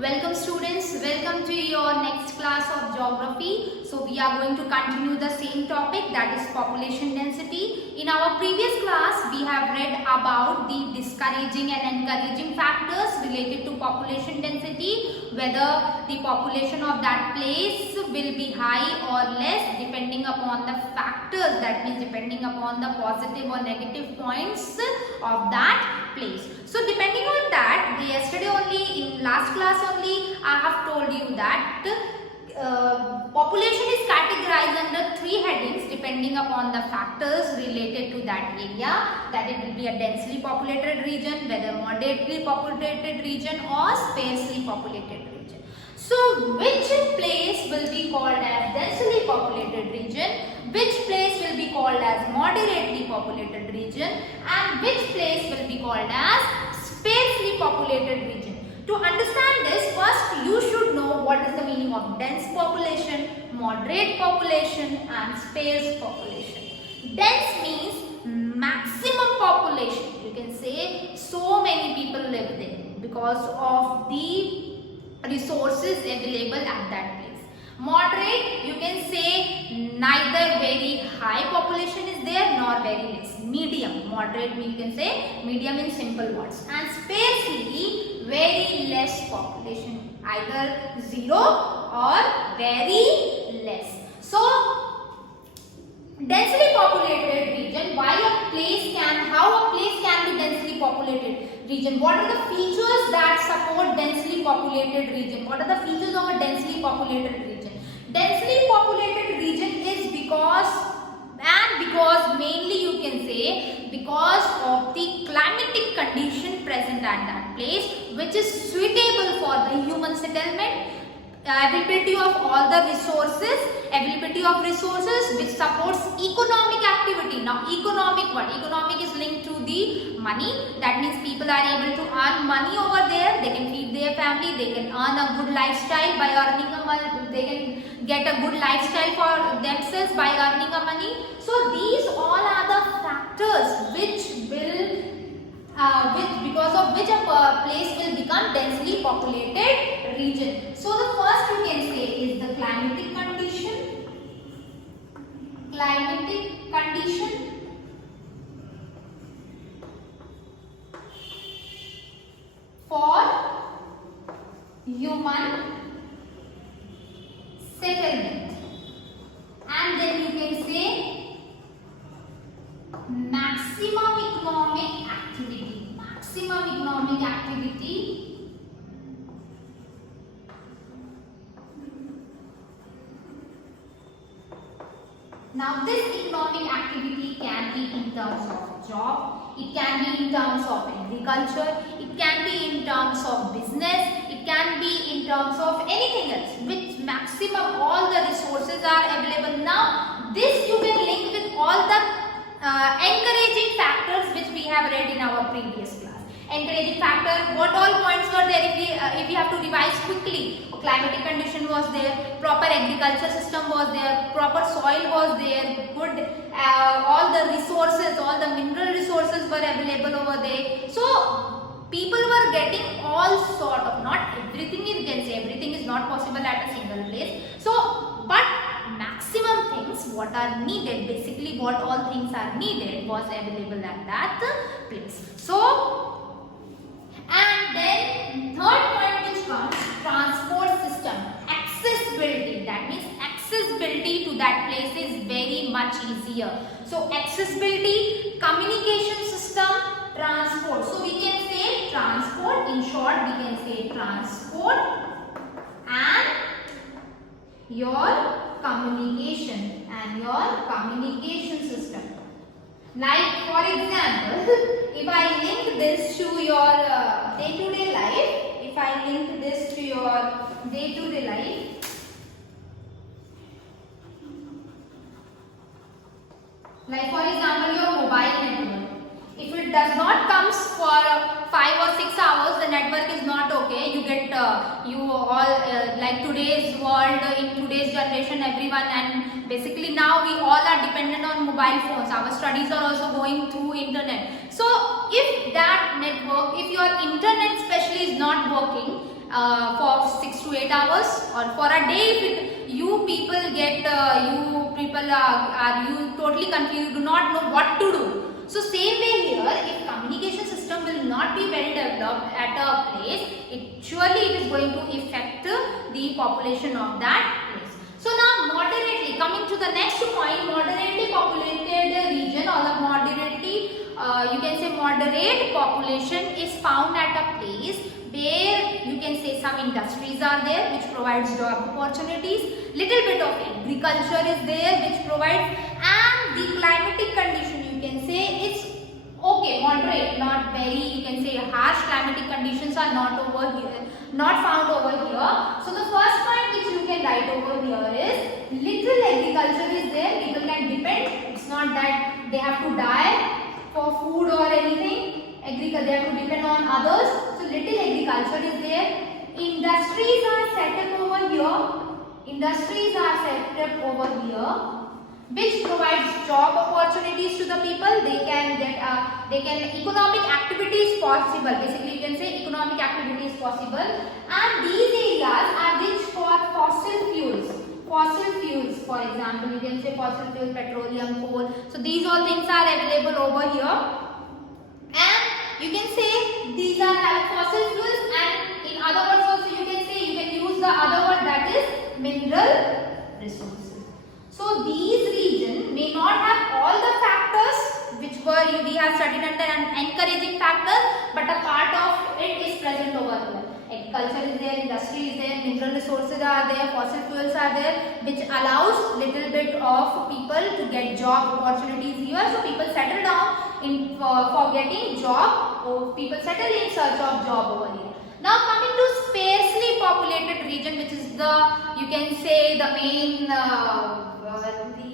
Welcome students, welcome to your next class of geography. So we are going to continue the same topic, that is population density. In our previous class we have read about the discouraging and encouraging factors related to population density, whether the population of that place will be high or less depending upon the factors, that means depending upon the positive or negative points of that place. So depending on that, yesterday only, in last class only, I have told you that population is categorized under three headings depending upon the factors related to that area, that it will be a densely populated region, whether moderately populated region or sparsely populated region. So which place will be called as densely populated region, which place will be called as moderately populated region, and which place will be called as sparsely populated region. To understand this, first you should know what is the meaning of dense population, moderate population and sparse population. Dense means maximum population. You can say so many people live there because of the resources available at that place. Moderate, you can say neither very high population is there nor very less. Medium, moderate you can say medium in simple words. And sparsely, very less population, either zero or very less. So densely populated region, why a place can, how a place can be densely populated region, what are the features that support densely populated region, what are the features of a densely populated region. Densely populated region is because mainly you can say because of the climatic condition present at that place, which is suitable for the human settlement, availability of all the resources, which supports economic activity. Now economic, what? Economic is linked to the money, that means people are able to earn money over there, they can feed their family, they can earn a good lifestyle by earning a money, they can get a good lifestyle for themselves by earning a money. So these all are the factors which will because of which a place will become densely populated region. So the first you can say is the climatic condition. Climatic condition for human settlement. And then you can say maximum economic activity. Maximum economic activity now this economic activity can be in terms of job, it can be in terms of agriculture, it can be in terms of business, it can be in terms of anything else, which maximum all the resources are available. Now this you can link with all the encouraging factors which we have read in our previous class. Encouraging factor, what all points were there if we have to revise quickly? Climatic condition was there, proper agriculture system was there, proper soil was there, good all the resources, all the mineral resources were available over there. So people were getting all sort of, not everything you can say, everything is not possible at a single place. So but maximum things what are needed, basically what all things are needed was available at that place. So and then third point which comes, transport system, accessibility, that means accessibility to that place is very much easier. So accessibility, communication system, transport. So we can say transport, in short we can say transport and your communication system. Like for example, if I link this to your day-to-day life, like for example your mobile network, if it does not comes for 5 or 6 hours, the network is not okay. You get like today's world, in today's generation, everyone, and basically now we all are dependent on mobile phones. Our studies are also going through internet. So if that network, if your internet especially is not working, for 6 to 8 hours, or for a day if you people are you totally confused, do not know what to do. So same way here, if communication system will not be well developed at a place, surely it is going to affect the population of that place. So now moderately, coming to the next point, moderately populated region, or the moderately you can say moderate population is found at a place where you can say some industries are there which provides job opportunities, little bit of agriculture is there which provides, and the climatic condition you can say it's okay, moderate, not very, you can say harsh climatic conditions are not over here, not found over here. So the first point which you can write over here is little agriculture is there, people can depend, it's not that they have to die for food or anything, agriculture they have to depend on others, so little agriculture is there. Industries are set up over here, which provides job opportunities to the people. They can get economic activities possible, basically you can say economic activities possible, and these areas are rich for fossil fuels, for example you can say fossil fuel, petroleum, coal, so these all things are available over here, and you can say these are having fossil fuels, and in other words also you can say, you can use the other word, that is mineral resources. So these regions may not have all the factors which we have studied under an encouraging factors, but a part of it is present over here. Agriculture is there, industry is there, mineral resources are there, fossil fuels are there, which allows little bit of people to get job opportunities here. So people settle down in for getting job, or people settle in search of job over here. Now coming to sparsely populated region, which is the, you can say the main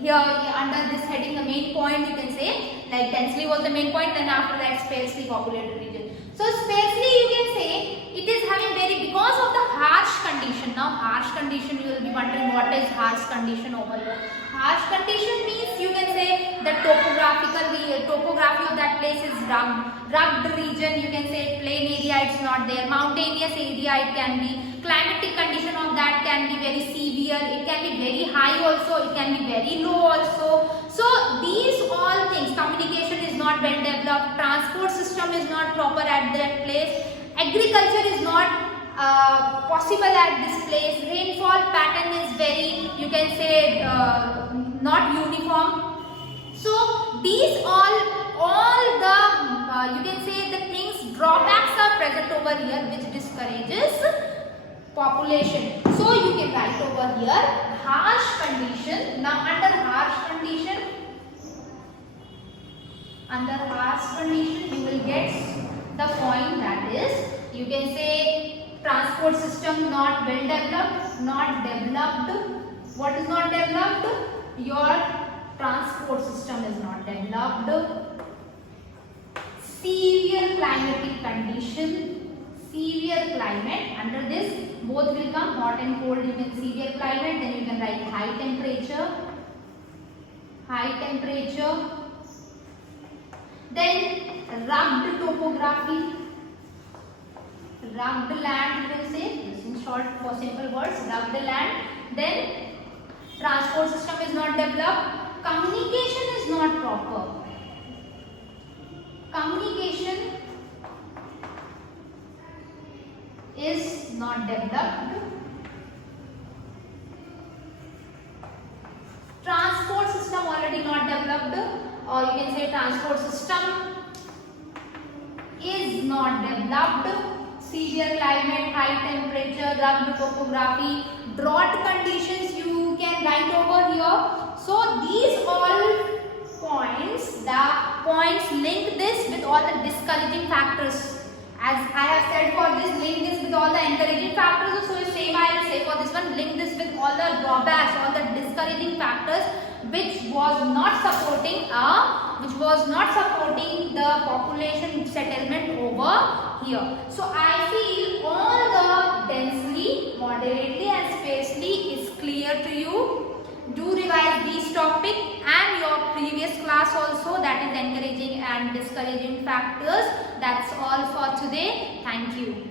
here under this heading, the main point you can say, like densely was the main point, then after that sparsely populated region. So sparsely you can say it is having very, because of the harsh condition. Now harsh condition, you will be wondering what is harsh condition over here. Harsh condition means you can say the topography of that place is rugged region, you can say plain area it's not there, mountainous area it can be, climatic condition of that can be very severe, it can be very high also, it can be very low also. So these all things, communication is not well developed, transport system is not proper at that place, agriculture is not possible at this place, rainfall pattern is very, you can say not uniform. So these all the you can say the things, drawbacks are present over here which discourages population. So you can write over here harsh condition. Now under harsh condition you will get the point, that is you can say transport system not well developed, What is not developed? Your transport system is not developed. Severe climatic condition, severe climate, under this both will come, hot and cold, you can severe climate, then you can write high temperature, then rugged topography, rugged land you can say, this in short for simple words, rugged land, then transport system is not developed, communication is not proper, communication is not developed, transport system already not developed, or you can say transport system is not developed, severe climate, high temperature, rugged topography, drought conditions you can write over here. So these all points, the points link this with all the discouraging factors. As I have said for this, link this with all the encouraging factors. So same I will say for this one, link this with all the drawbacks, all the discouraging factors which was not supporting the population settlement over here. So I feel all the densely, moderately and sparsely is clear to you. Do revise these topic and your previous class also, that is encouraging and discouraging factors. That's all for today. Thank you.